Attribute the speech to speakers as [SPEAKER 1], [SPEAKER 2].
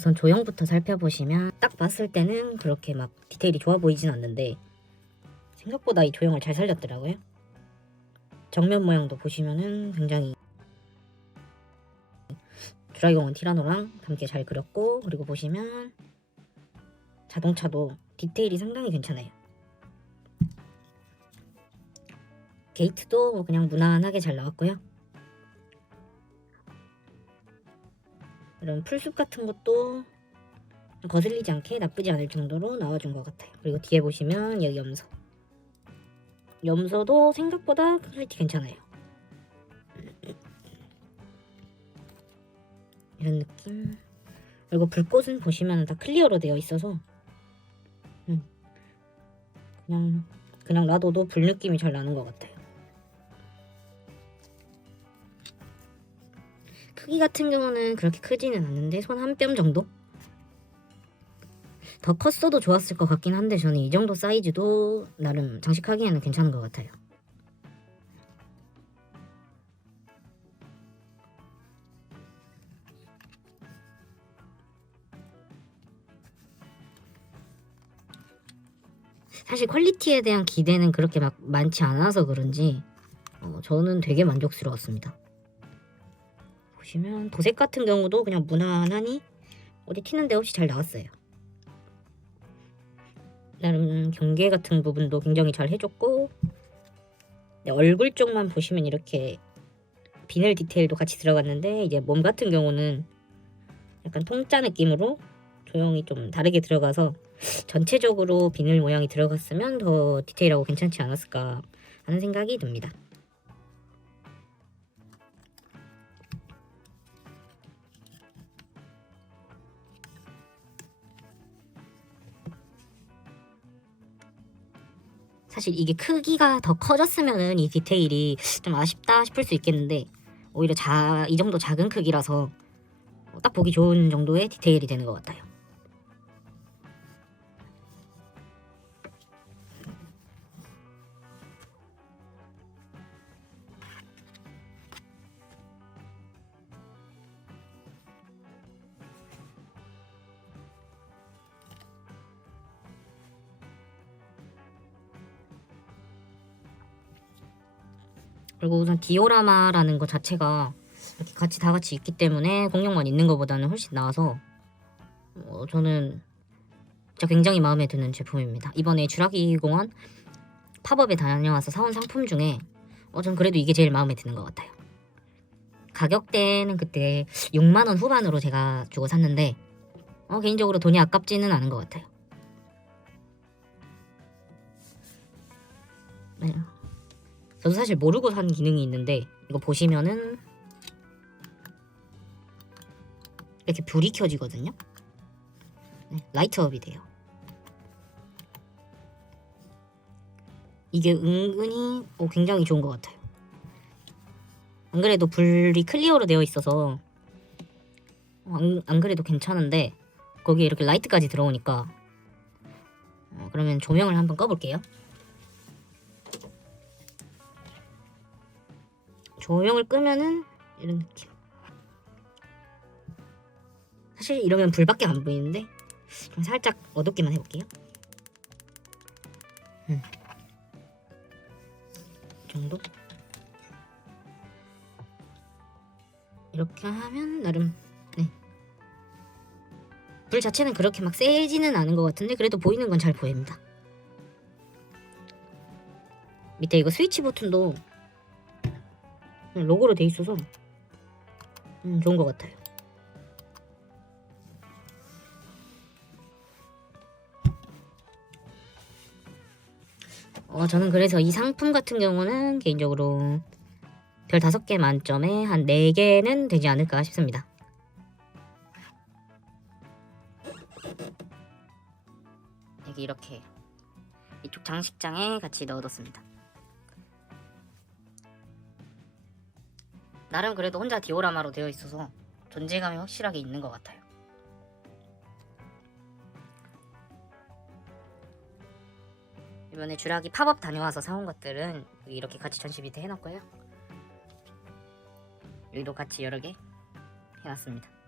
[SPEAKER 1] 우선 조형부터 살펴보시면 딱 봤을 때는 그렇게 막 디테일이 좋아 보이진 않는데 생각보다 이 조형을 잘 살렸더라고요. 정면 모양도 보시면은 굉장히 드라이공원 티라노랑 함께 잘 그렸고 그리고 보시면 자동차도 디테일이 상당히 괜찮아요. 게이트도 뭐 그냥 무난하게 잘 나왔고요. 이런 풀숲 같은 것도 거슬리지 않게 나쁘지 않을 정도로 나와준 것 같아요. 그리고 뒤에 보시면 여기 염소. 염소도 생각보다 퀄리티 괜찮아요. 이런 느낌. 그리고 불꽃은 보시면 다 클리어로 되어 있어서 음, 그냥 그냥 놔둬도 불 느낌이 잘 나는 것 같아요. 크기 같은 경우는 그렇게 크지는 않는데 손 한 뼘 정도? 더 컸어도 좋았을 것 같긴 한데 저는 이 정도 사이즈도 나름 장식하기에는 괜찮은 것 같아요. 사실 퀄리티에 대한 기대는 그렇게 막 많지 않아서 그런지 어, 저는 되게 만족스러웠습니다. 보시면 도색 같은 경우도 그냥 무난하니 어디 튀는 데 없이 잘 나왔어요. 나름 경계 같은 부분도 굉장히 잘 해줬고 네, 얼굴 쪽만 보시면 이렇게 비늘 디테일도 같이 들어갔는데 이제 몸 같은 경우는 약간 통짜 느낌으로 조형이 좀 다르게 들어가서 전체적으로 비늘 모양이 들어갔으면 더 디테일하고 괜찮지 않았을까 하는 생각이 듭니다. 사실 이게 크기가 더 커졌으면은 이 디테일이 좀 아쉽다 싶을 수 있겠는데 오히려 자, 이 정도 작은 크기라서 딱 보기 좋은 정도의 디테일이 되는 것 같아요. 그리고 우선 디오라마라는 것 자체가 이렇게 같이 다 같이 있기 때문에 공룡만 있는 것보다는 훨씬 나아서 어, 저는 진짜 굉장히 마음에 드는 제품입니다. 이번에 주라기 공원 팝업에 다녀와서 사온 상품 중에 어, 전 그래도 이게 제일 마음에 드는 것 같아요. 가격대는 그때 6만 원 후반으로 제가 주고 샀는데 어, 개인적으로 돈이 아깝지는 않은 것 같아요. 네. 저도 사실 모르고 산 기능이 있는데 이거 보시면은 이렇게 불이 켜지거든요. 네, 라이트업이 돼요. 이게 은근히 어, 굉장히 좋은 것 같아요. 안 그래도 불이 클리어로 되어 있어서 어, 안, 안 그래도 괜찮은데 거기에 이렇게 라이트까지 들어오니까 어, 그러면 조명을 한번 꺼볼게요. 조명을 끄면은 이런 느낌. 사실 이러면 불밖에 안 보이는데 좀 살짝 어둡게만 해볼게요. 음. 이 정도. 이렇게 하면 나름 네. 불 자체는 그렇게 막 세지는 않은 것 같은데 그래도 보이는 건 잘 보입니다. 밑에 이거 스위치 버튼도 로고로 돼 있어서 음, 좋은 것 같아요. 어, 저는 그래서 이 상품 같은 경우는 개인적으로 별 다섯 개 만점에 한네 개는 되지 않을까 싶습니다. 여기 이렇게 이쪽 장식장에 같이 넣어뒀습니다. 나름 그래도 혼자 디오라마로 되어 있어서 존재감이 확실하게 있는 것 같아요. 이번에 주라기 팝업 다녀와서 사온 것들은 이렇게 같이 전시 밑에 해놨고요. 여기도 같이 여러 개 해놨습니다.